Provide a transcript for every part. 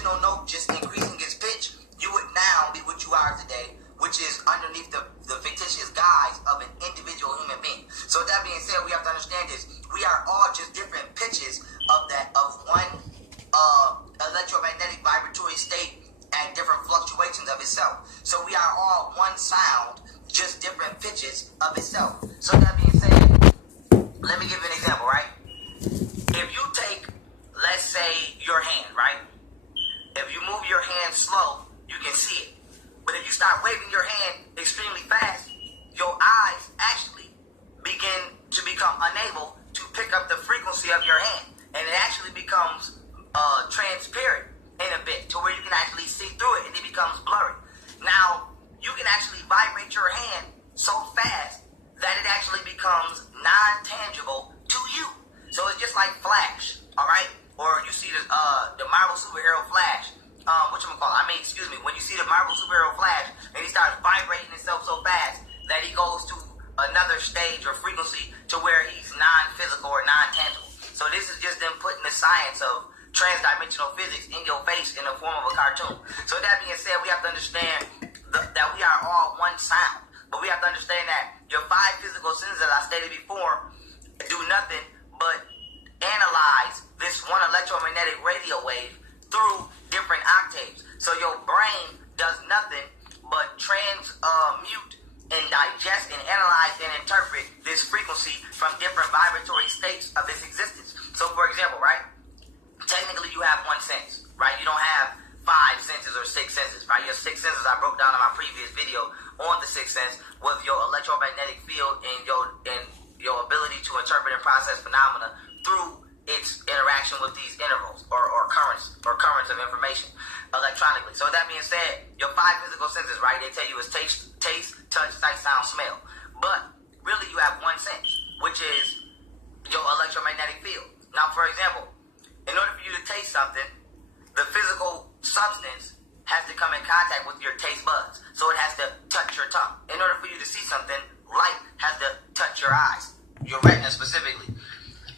original note just increasing its pitch, you would now be what you are today, which is underneath the fictitious guise of an individual human being. So with that being said, we have to understand this. We are all just different pitches of one electromagnetic vibratory state and different fluctuations of itself. So we are all one sound, just different pitches of itself. So that being said, let me give you an example, right? If you take, let's say, your hand, right? If you move your hand slow, you can see it. But if you start waving your hand extremely fast, your eyes actually begin to become unable to pick up the frequency of your hand. And it actually becomes transparent in a bit to where you can actually see through it and it becomes blurry. Now, you can actually vibrate your hand so fast that it actually becomes non-tangible to you. So it's just like Flash, all right? Or you see the Marvel superhero Flash. When you see the Marvel superhero Flash and he starts vibrating himself so fast that he goes to another stage or frequency to where he's non-physical or non-tangible. So this is just them putting the science of trans-dimensional physics in your face in the form of a cartoon. So that being said, we have to understand that we are all one sound. But we have to understand that your 5 physical senses, as I stated before, do nothing but analyze this one electromagnetic radio wave through different octaves. So your brain does nothing but transmute and digest and analyze and interpret this frequency from different vibratory states of its existence. So for example, right? Technically you have 1 sense, right? You don't have 5 senses or 6 senses, right? Your 6 senses I broke down in my previous video on the 6th sense with your electromagnetic field and your ability to interpret and process phenomena through its interaction with these intervals or currents of information electronically. So with that being said, your 5 physical senses, right? They tell you it's taste, touch, sight, sound, smell. But really you have 1 sense, which is your electromagnetic field. Now, for example, in order for you to taste something, the physical substance has to come in contact with your taste buds. So it has to touch your tongue. In order for you to see something, light has to touch your eyes, your retina specifically.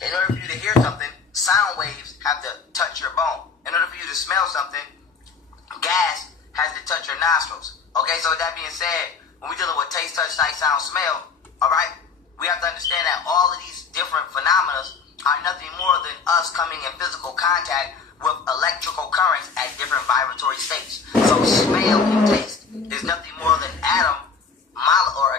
In order for you to hear something, sound waves have to touch your bone. In order for you to smell something, gas has to touch your nostrils. Okay, so with that being said, when we're dealing with taste, touch, sight, sound, smell, all right, we have to understand that all of these different phenomena are nothing more than us coming in physical contact with electrical currents at different vibratory states. So smell and taste is nothing more than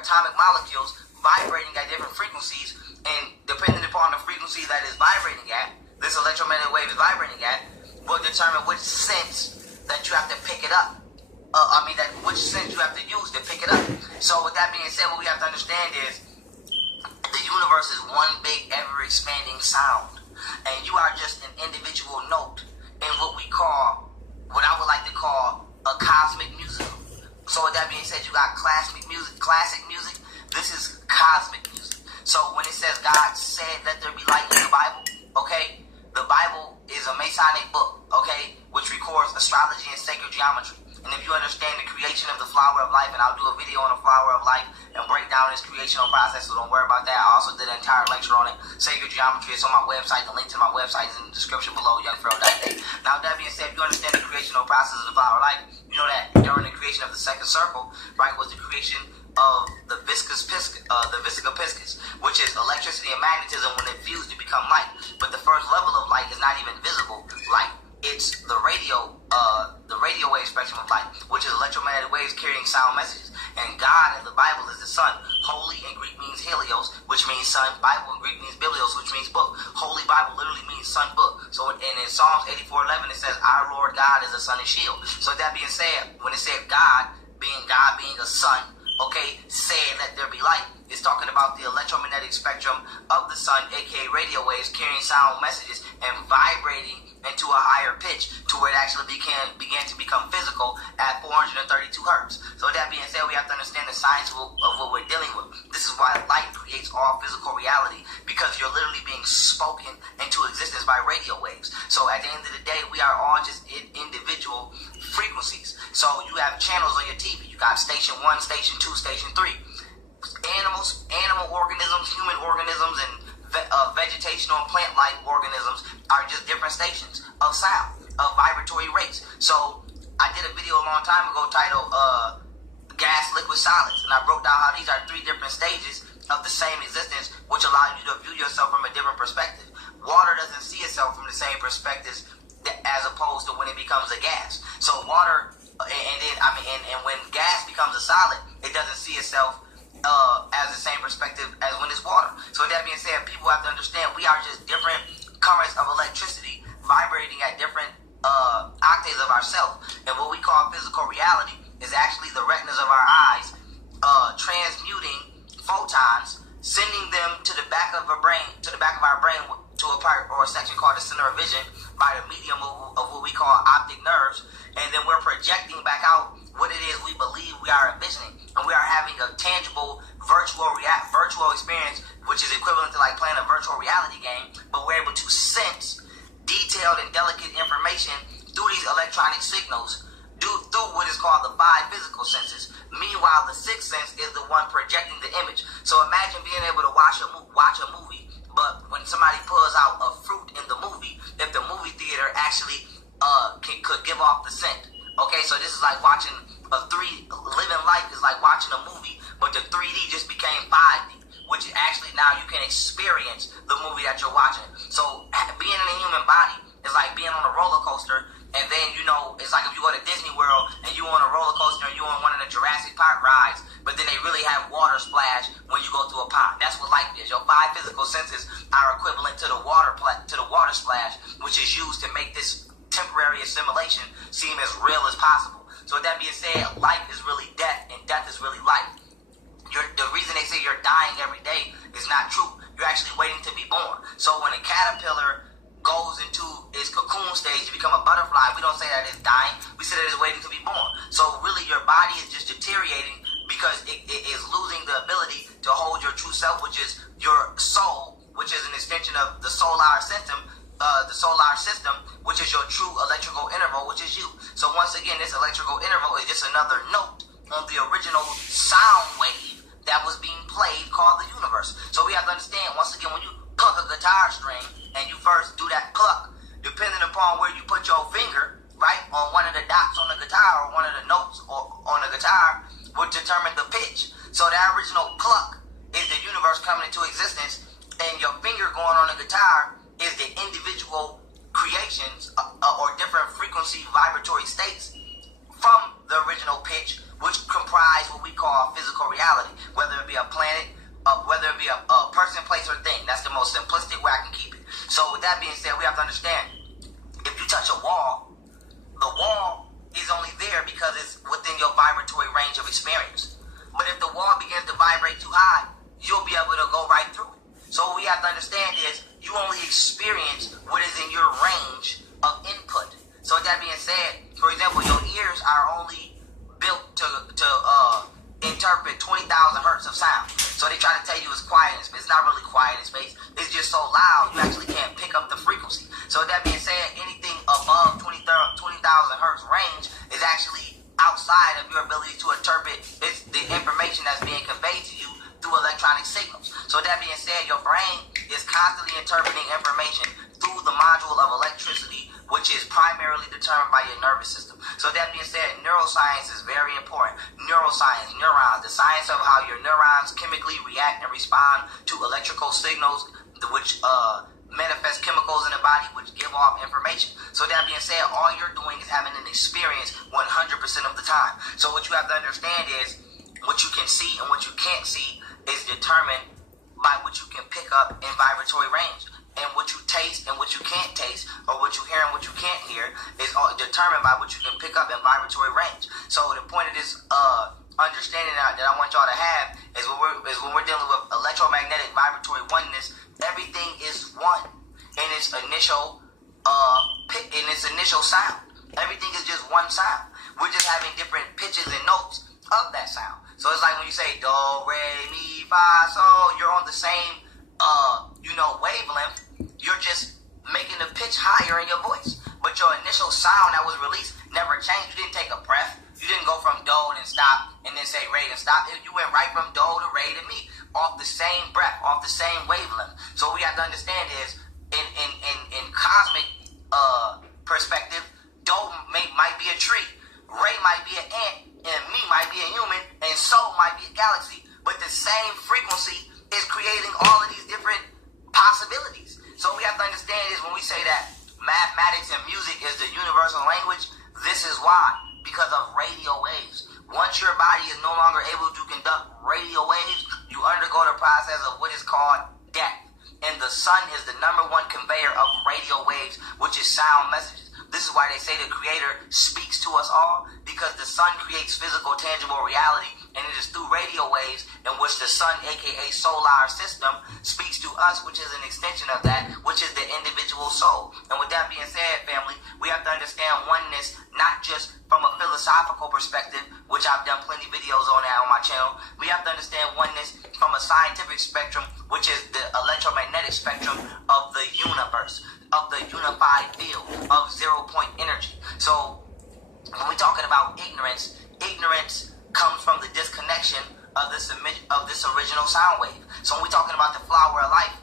atomic molecules vibrating at different frequencies, and depending upon the frequency that is vibrating at, this electromagnetic wave is vibrating at, will determine which sense that you have to pick it up. Which sense you have to use to pick it up. So with that being said, what we have to understand is the universe is one big, ever-expanding sound, and you are just an individual note in what I would like to call a cosmic musical. So with that being said, you got classic music. This is cosmic music. So when it says God said let there be light in the Bible, okay, the Bible is a Masonic book, okay, which records astrology and sacred geometry. And if you understand the creation of the flower of life, and I'll do a video on the flower of life and break down its creational process, so don't worry about that. I also did an entire lecture on it. Sacred geometry is on my website. The link to my website is in the description below, youngpharaoh.net. Now, with that being said, if you understand the creational process of the flower of life, you know that during the creation of the second circle, right, was the creation of the viscous piscis, which is electricity and magnetism when it fused to become light. But the first level of light is not even visible light. It's the radio wave spectrum of light, which is electromagnetic waves carrying sound messages. And God in the Bible is the sun. Holy in Greek means helios, which means sun. Bible in Greek means biblios, which means book. Holy Bible literally means sun book. So in Psalms 84:11 it says, "Our Lord God is a sun and shield." So that being said, when it said God being a sun, okay, said let there be light, it's talking about the electromagnetic spectrum of the sun, aka radio waves, carrying sound messages and vibrating into a higher pitch to where it actually began to become physical at 432 hertz. So with that being said, we have to understand the science of what we're dealing with. This is why light creates all physical reality, because you're literally being spoken into existence by radio waves. So at the end of the day, we are all just individual frequencies. So you have channels on your TV. You got station 1, station 2, station 3. Animal organisms, human organisms, and vegetational and plant-like organisms are just different stations of sound, of vibratory vibratory rates. So I did a video a long time ago titled gas, liquid, solids, and I broke down how these are 3 different stages of the same existence, which allow you to view yourself from a different perspective. Water doesn't see itself from the same perspectives as opposed to when it becomes a gas. So water, and when gas becomes a solid, it doesn't see itself as the same perspective as when it's water. So with that being said, people have to understand we are just different currents of electricity vibrating at different octaves of ourselves. And what we call physical reality is actually the retinas of our eyes transmuting photons, sending them to the back of our brain, to a part or a section called the center of vision by the medium of what we call optic nerves, and then we're projecting back out what it is we believe we are envisioning, and we are having a tangible virtual experience, which is equivalent to like playing a virtual reality game, but we're able to sense detailed and delicate information through these electronic signals through what is called the 5 physical senses. Meanwhile, the 6th sense is the one projecting the image. So imagine being able to watch a movie, but when somebody pulls out a fruit in the movie, if the movie theater actually could give off the scent. Okay, so this is like watching living life is like watching a movie, but the 3D just became 5D, which actually now you can experience the movie that you're watching. So being in a human body is like being on a roller coaster. And then, it's like if you go to Disney World and you on a roller coaster and you on one of the Jurassic Park rides, but then they really have water splash when you go through a pond. That's what life is. Your 5 physical senses are equivalent to the water splash, which is used to make this temporary assimilation seem as real as possible. So with that being said, life is really death, and death is really life. The reason they say you're dying every day is not true. You're actually waiting to be born. So when a caterpillar goes into its cocoon stage to become a butterfly, we don't say that it's dying. We say that it's waiting to be born. So really your body is just deteriorating because it is losing the ability to hold your true self, which is your soul, which is an extension of the solar system, which is your true electrical interval, which is you. So once again, this electrical interval is just another note on the original sound wave that was being played called the universe. So we have to understand, once again, when you pluck a guitar string and you first do that pluck, depending upon where you put your finger, right, on one of the dots on the guitar or one of the notes on the guitar will determine the pitch. So the original pluck is the universe coming into existence, and your finger going on the guitar is the individual creations or different frequency vibratory states from the original pitch, which comprise what we call physical reality, whether it be a planet, whether it be a person, place, or thing. That's the most simplistic way I can keep it. So with that being said, we have to understand, if you touch a wall, the wall is only there because it's within your vibratory range of experience. But if the wall begins to vibrate too high, you'll be able to go right through it. So what we have to understand is you only experience what is in your range of input. So with that being said, for example, your ears are only built to interpret 20,000 hertz of sound. So they try to tell you it's quiet in space. It's not really quiet in space. It's just so loud you actually can't pick up the frequency. So with that being said, anything above 20,000 hertz range is actually outside of your ability to interpret the information that's being conveyed to you through electronic signals. So with that being said, your brain is constantly interpreting information through the module of electricity, which is primarily determined by your nervous system. So that being said, neuroscience is very important. Neuroscience, neurons, the science of how your neurons chemically react and respond to electrical signals, which manifest chemicals in the body, which give off information. So that being said, all you're doing is having an experience 100% of the time. So what you have to understand is what you can see and what you can't see is determined by what you can pick up in vibratory range. And what you taste and what you can't taste, or what you hear and what you can't hear, is all determined by what you can pick up in vibratory range. So the point of this understanding that I want y'all to have is when we're dealing with electromagnetic vibratory oneness, everything is one in its initial sound. Everything is just one sound. We're just having different pitches and notes of that sound. So it's like when you say do, re, mi, fa, sol, you're on the same wavelength. You're just making the pitch higher in your voice. But your initial sound that was released never changed. You didn't take a breath. You didn't go from do and then stop and then say re and stop. You went right from do to re to mi off the same breath, off the same wavelength. So what we have to understand is in cosmic perspective, do a tree. Ray might be an ant, and me might be a human, and Soul might be a galaxy. But the same frequency is creating all of these different possibilities. So we have to understand is when we say that mathematics and music is the universal language, this is why. Because of radio waves. Once your body is no longer able to conduct radio waves, you undergo the process of what is called death. And the sun is the number one conveyor of radio waves, which is sound messages. This is why they say the Creator speaks to us all, because the sun creates physical, tangible reality, and it is through radio waves in which the sun, aka solar system, speaks to us, which is an extension of that, which is the individual soul. And with that being said, family, we have to understand oneness, not just from a philosophical perspective, which I've done plenty of videos on that on my channel. We have to understand oneness from a scientific spectrum, which is the electromagnetic spectrum of the universe, of the unified field of 0-point energy. So when we're talking about ignorance, ignorance comes from the disconnection of this original sound wave. So when we're talking about the flower of life,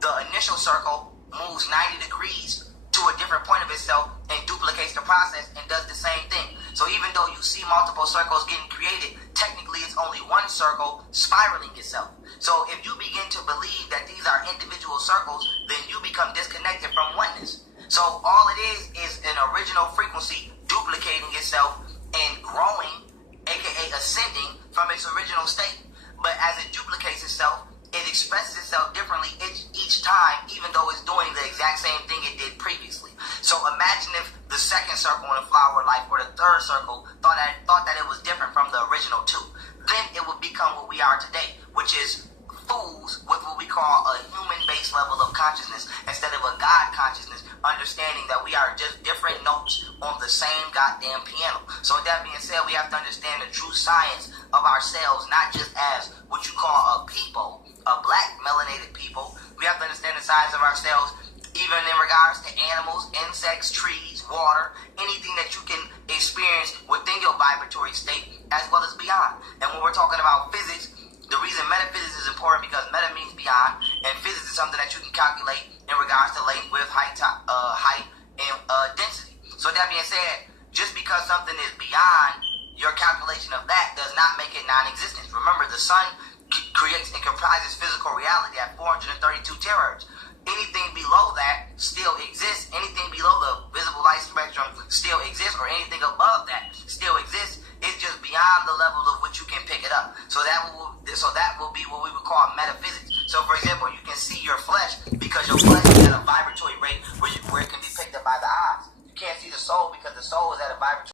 the initial circle moves 90 degrees to a different point of itself and duplicates the process and does the same thing. So even though you see multiple circles getting created, technically it's only one circle spiraling itself. So if you begin to believe that these are individual circles, then you become disconnected from oneness. So all it is an original frequency duplicating itself and growing, aka ascending from its original state. But as it duplicates itself, it expresses itself differently each time, even though it's doing the exact same thing it did previously. So imagine if the second circle in the flower of life or the third circle thought that it was different from the original two. Then it would become what we are today, which is fools with what we call a human-based level of consciousness instead of a God consciousness, understanding that we are just different notes on the same goddamn piano. So with that being said, we have to understand the true science of ourselves, not just as what you call a people, a black melanated people. We have to understand the science of ourselves even in regards to animals, insects, trees, water, anything that you can experience within your vibratory state as well as beyond. And when we're talking about physics, the reason metaphysics is important because meta means beyond, and physics is something that you can calculate in regards to length, width, height, and density. So that being said, just because something is beyond your calculation of that does not make it non-existent. Remember, the sun creates and comprises physical reality at 432 terahertz. Anything below that still exists. Anything below the visible light spectrum still exists, or anything above that still exists. It's just beyond the level of which you can pick it up. So that will be what we would call metaphysics. So for example, you can see your flesh because your flesh is at a vibratory rate where it can be picked up by the eyes. You can't see the soul because the soul is at a vibratory